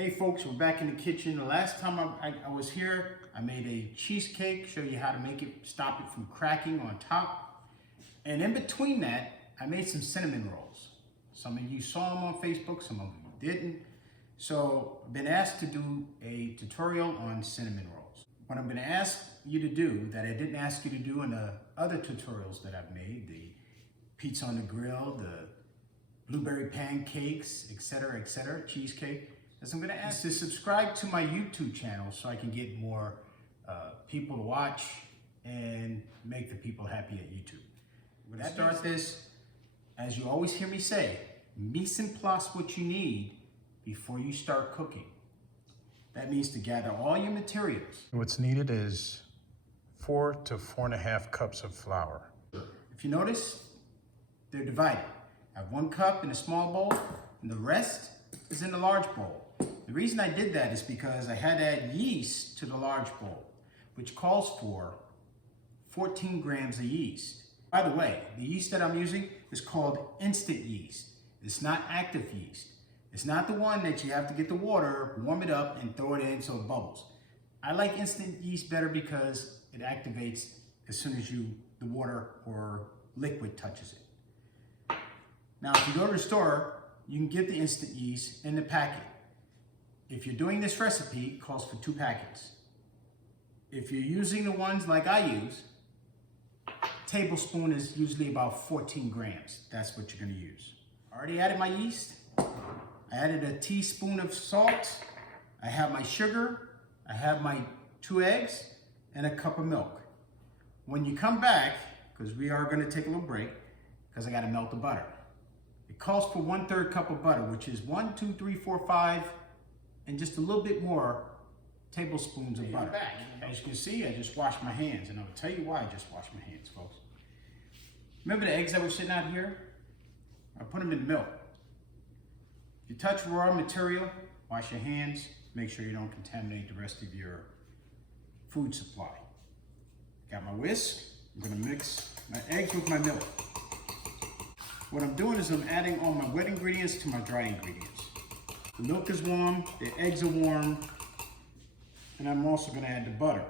Hey folks, we're back in the kitchen. The last time I was here, I made a cheesecake, show you how to make it, stop it from cracking on top. And in between that, I made some cinnamon rolls. Some of you saw them on Facebook, some of you didn't. So I've been asked to do a tutorial on cinnamon rolls. What I'm gonna ask you to do that I didn't ask you to do in the other tutorials that I've made, the pizza on the grill, the blueberry pancakes, etc., cheesecake, is I'm gonna ask you to subscribe to my YouTube channel so I can get more people to watch and make the people happy at YouTube. I'm gonna start this, as you always hear me say, mise en place what you need before you start cooking. That means to gather all your materials. What's needed is 4 to 4.5 cups of flour. If you notice, they're divided. I have 1 cup in a small bowl, and the rest is in the large bowl. The reason I did that is because I had to add yeast to the large bowl, which calls for 14 grams of yeast. By the way, the yeast that I'm using is called instant yeast. It's not active yeast. It's not the one that you have to get the water, warm it up, and throw it in so it bubbles. I like instant yeast better because it activates as soon as the water or liquid touches it. Now, if you go to the store, you can get the instant yeast in the packet. If you're doing this recipe, it calls for 2 packets. If you're using the ones like I use, a tablespoon is usually about 14 grams. That's what you're gonna use. I already added my yeast. I added a teaspoon of salt. I have my sugar. I have my 2 eggs and a cup of milk. When you come back, because we are gonna take a little break, because I gotta melt the butter. It calls for 1/3 cup of butter, which is 1, 2, 3, 4, 5, and just a little bit more tablespoons of butter. As you can see, I just washed my hands, and I'll tell you why I just washed my hands, folks. Remember the eggs that were sitting out here? I put them in milk. If you touch raw material, wash your hands. Make sure you don't contaminate the rest of your food supply. Got my whisk. I'm gonna mix my eggs with my milk. What I'm doing is I'm adding all my wet ingredients to my dry ingredients. The milk is warm, the eggs are warm, and I'm also gonna add the butter.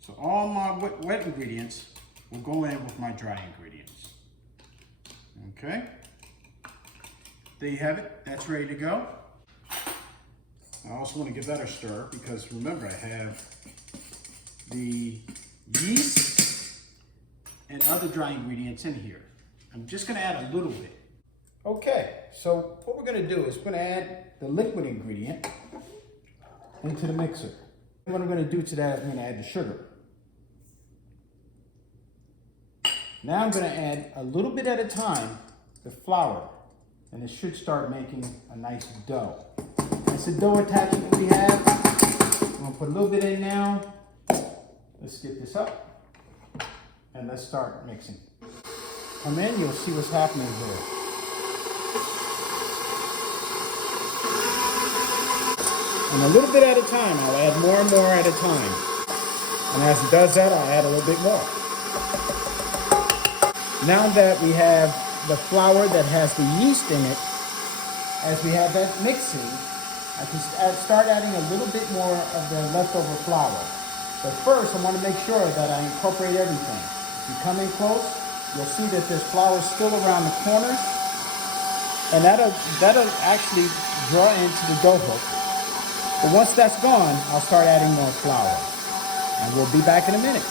So all my wet ingredients will go in with my dry ingredients. Okay? There you have it, that's ready to go. I also want to give that a stir because remember I have the yeast and other dry ingredients in here. I'm just gonna add a little bit. Okay, so what we're gonna do is we're gonna add the liquid ingredient into the mixer. What I'm gonna do to that is I'm gonna add the sugar. Now I'm gonna add a little bit at a time the flour, and it should start making a nice dough. It's a dough attachment we have. I'm gonna put a little bit in now. Let's get this up, and let's start mixing. Come in, you'll see what's happening here. And a little bit at a time, I'll add more and more at a time. And as it does that, I'll add a little bit more. Now that we have the flour that has the yeast in it, as we have that mixing, I can start adding a little bit more of the leftover flour. But first, I want to make sure that I incorporate everything. If you come in close, you'll see that there's flour still around the corners, and that'll actually draw into the dough hook. But once that's gone, I'll start adding more flour, and we'll be back in a minute.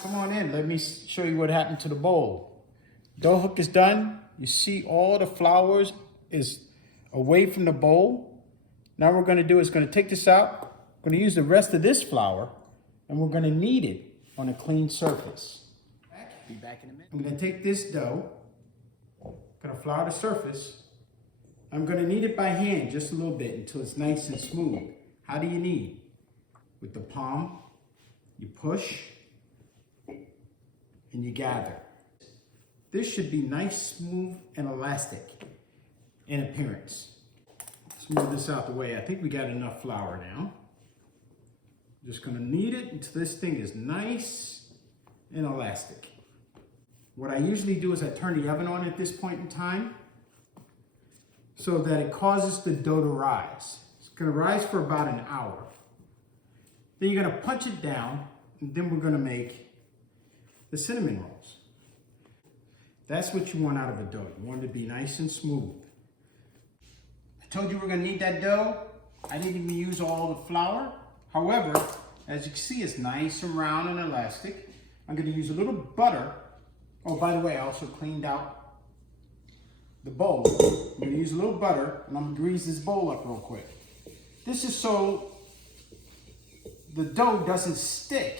Come on in, let me show you what happened to the bowl. Dough hook is done. You see all the flour is away from the bowl. Now what we're gonna do is gonna take this out. We're gonna use the rest of this flour, and we're gonna knead it on a clean surface. Be back in a minute. I'm gonna take this dough, gonna flour the surface. I'm gonna knead it by hand just a little bit until it's nice and smooth. How do you knead? With the palm, you push, and you gather. This should be nice, smooth, and elastic in appearance. Let's move this out the way. I think we got enough flour now. Just gonna knead it until this thing is nice and elastic. What I usually do is I turn the oven on at this point in time. so that it causes the dough to rise. It's gonna rise for about an hour. Then you're gonna punch it down, and then we're gonna make the cinnamon rolls. That's what you want out of a dough. You want it to be nice and smooth. I told you we're gonna need that dough. I didn't even use all the flour. However, as you can see, it's nice and round and elastic. I'm gonna use a little butter. Oh, by the way, I also cleaned out the bowl. I'm gonna use a little butter, and I'm gonna grease this bowl up real quick. This is so the dough doesn't stick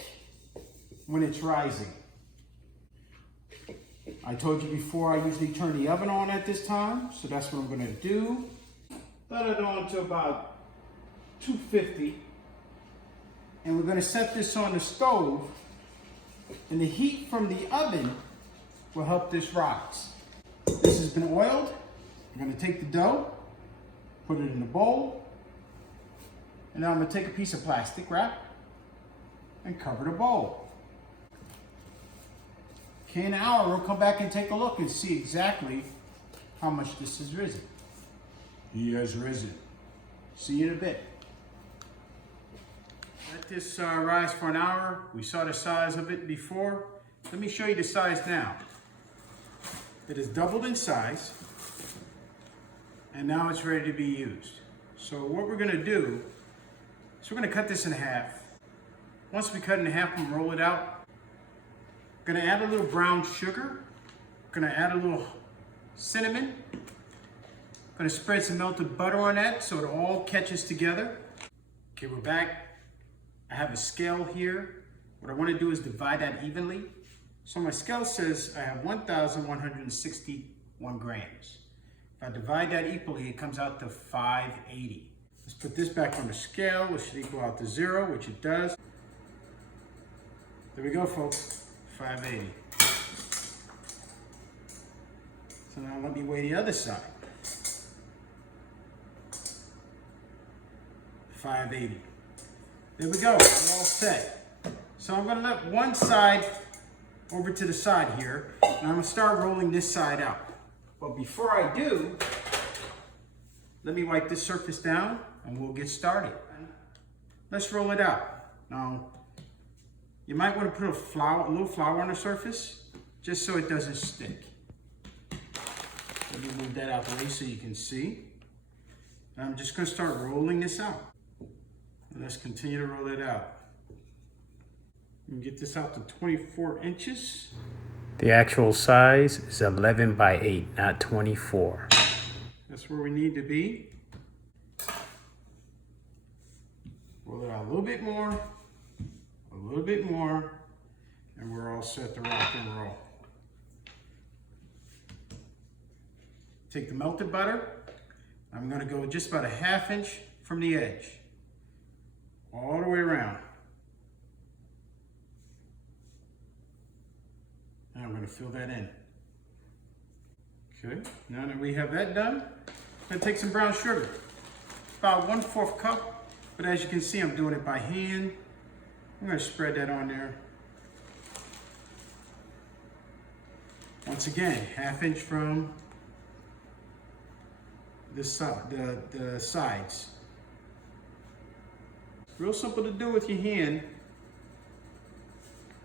when it's rising. I told you before, I usually turn the oven on at this time, so that's what I'm gonna do. Let it on to about 250. And we're gonna set this on the stove, and the heat from the oven will help this rise. This has been oiled. I'm gonna take the dough, put it in the bowl, and now I'm gonna take a piece of plastic wrap and cover the bowl. Okay, in an hour, we'll come back and take a look and see exactly how much this has risen. He has risen. See you in a bit. Let this rise for an hour. We saw the size of it before. Let me show you the size now. It has doubled in size, and now it's ready to be used. So what we're gonna do is we're gonna cut this in half. Once we cut it in half, we'll roll it out. Gonna add a little brown sugar. Gonna add a little cinnamon. Gonna spread some melted butter on that so it all catches together. Okay, we're back. I have a scale here. What I wanna do is divide that evenly. So my scale says I have 1,161 grams. If I divide that equally, it comes out to 580. Let's put this back on the scale, which should equal out to 0, which it does. There we go, folks, 580. So now let me weigh the other side. 580. There we go, we're all set. So I'm gonna let one side over to the side here, and I'm gonna start rolling this side out. But before I do, let me wipe this surface down and we'll get started. Let's roll it out. Now, you might want to put a little flour on the surface, just so it doesn't stick. Let me move that out of the way so you can see. And I'm just gonna start rolling this out. And let's continue to roll it out. And get this out to 24 inches. The actual size is 11 by 8, not 24. That's where we need to be. Roll it out a little bit more, and we're all set to rock and roll. Take the melted butter. I'm gonna go just about a ½ inch from the edge, all the way around. And I'm gonna fill that in. Okay, now that we have that done, I'm gonna take some brown sugar. About 1/4 cup, but as you can see, I'm doing it by hand. I'm gonna spread that on there. Once again, ½ inch from this side, the sides. Real simple to do with your hand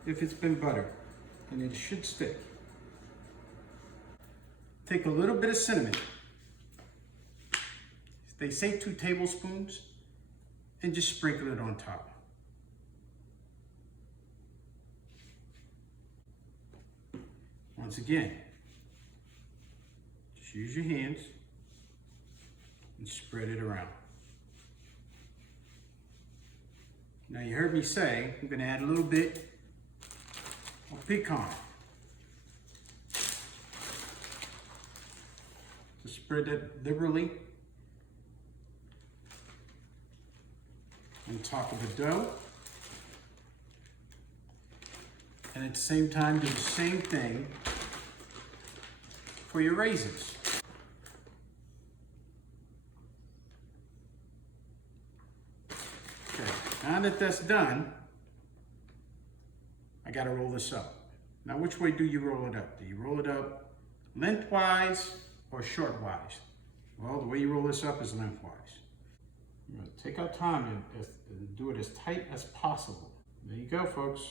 if it's been buttered, and it should stick. Take a little bit of cinnamon. They say 2 tablespoons, and just sprinkle it on top. Once again, just use your hands and spread it around. Now you heard me say, I'm gonna add a little bit of pecan. Just spread that liberally on top of the dough. And at the same time, do the same thing for your raisins. Okay, now that that's done, I gotta roll this up. Now, which way do you roll it up? Do you roll it up lengthwise or shortwise? Well, the way you roll this up is lengthwise. You're gonna take our time and do it as tight as possible. There you go, folks.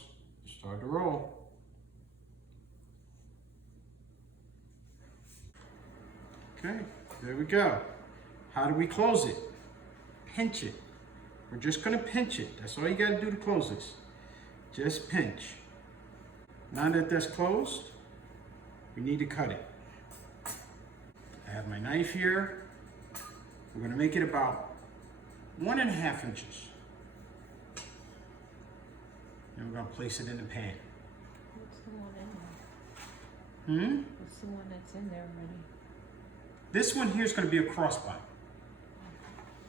Start to roll. Okay, there we go. How do we close it? Pinch it. We're just gonna pinch it. That's all you gotta do to close this. Just pinch. Now that that's closed, we need to cut it. I have my knife here. We're gonna make it about 1.5 inches. And we're gonna place it in the pan. What's the one in there? Hmm? What's the one that's in there already? This one here is gonna be a crossbite.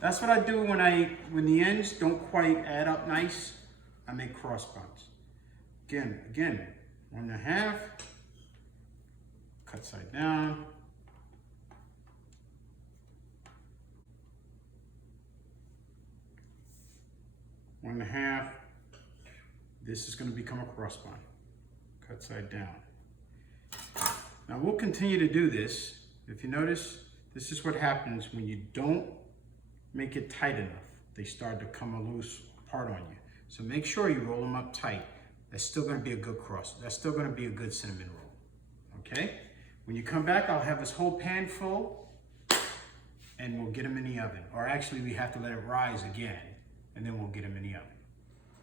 That's what I do when the ends don't quite add up nice, I make crossbites. Again, 1.5, cut side down. One and a half. This is going to become a crossbite. Cut side down. Now we'll continue to do this. If you notice, this is what happens when you don't make it tight enough. They start to come loose apart on you. So make sure you roll them up tight. That's still going to be a good cross. That's still going to be a good cinnamon roll. Okay? When you come back, I'll have this whole pan full and we'll get them in the oven. Or actually, we have to let it rise again and then we'll get them in the oven.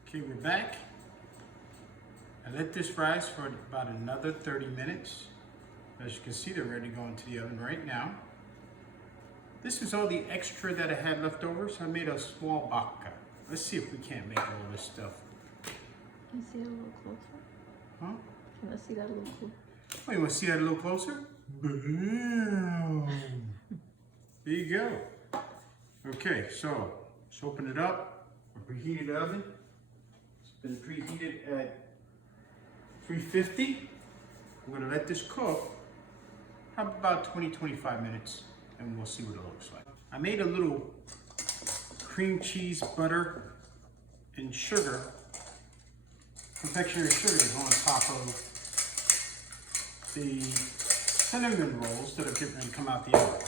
Okay, we're back. I let this rise for about another 30 minutes. As you can see, they're ready to go into the oven right now. This is all the extra that I had left over, so I made a small babka. Let's see if we can't make all this stuff. Can you see it a little closer? Huh? Can I see that a little closer? Oh, you want to see that a little closer? Bam! There you go. Okay, so let's open it up. A preheated oven. It's been preheated at 350. We're going to let this cook about 20-25 minutes and we'll see what it looks like. I made a little cream cheese, butter, and sugar, confectionery sugar to go on top of the cinnamon rolls that are getting ready to come out the oven.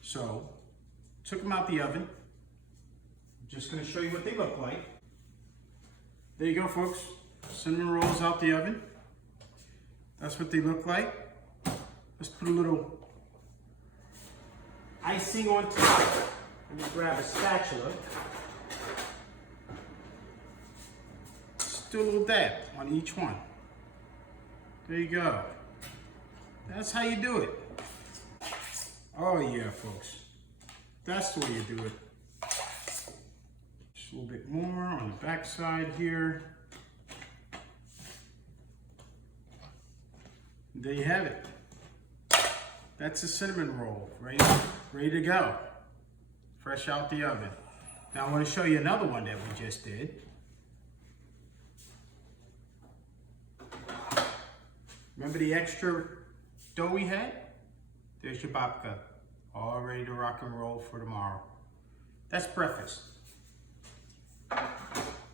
So, took them out the oven. I'm just going to show you what they look like. There you go, folks. Cinnamon rolls out the oven. That's what they look like. Let's put a little icing on top. Let me grab a spatula. Just do a little dab on each one. There you go. That's how you do it. Oh yeah, folks. That's the way you do it. Just a little bit more on the back side here. There you have it. That's a cinnamon roll, ready to go. Fresh out the oven. Now I want to show you another one that we just did. Remember the extra dough we had? There's your babka, all ready to rock and roll for tomorrow. That's breakfast.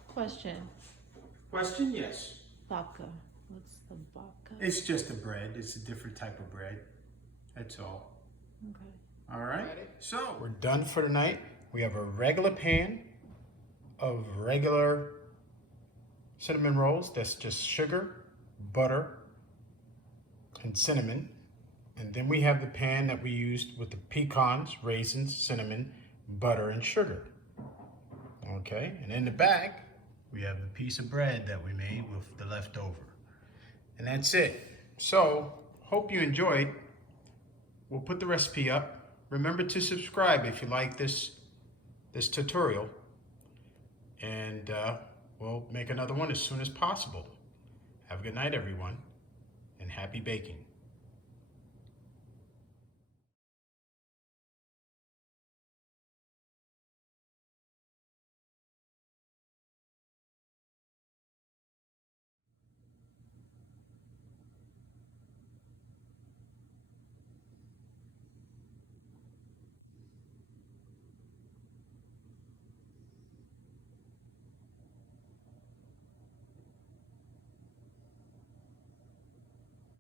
Question. Question? Yes. Babka. What's the babka? It's just a bread. It's a different type of bread. That's all. Okay. All right. So we're done for tonight. We have a regular pan of regular cinnamon rolls. That's just sugar, butter, and cinnamon. And then we have the pan that we used with the pecans, raisins, cinnamon, butter, and sugar. Okay. And in the back, we have a piece of bread that we made with the leftover. And that's it. So, hope you enjoyed. We'll put the recipe up. Remember to subscribe if you like this tutorial. And we'll make another one as soon as possible. Have a good night, everyone, and happy baking.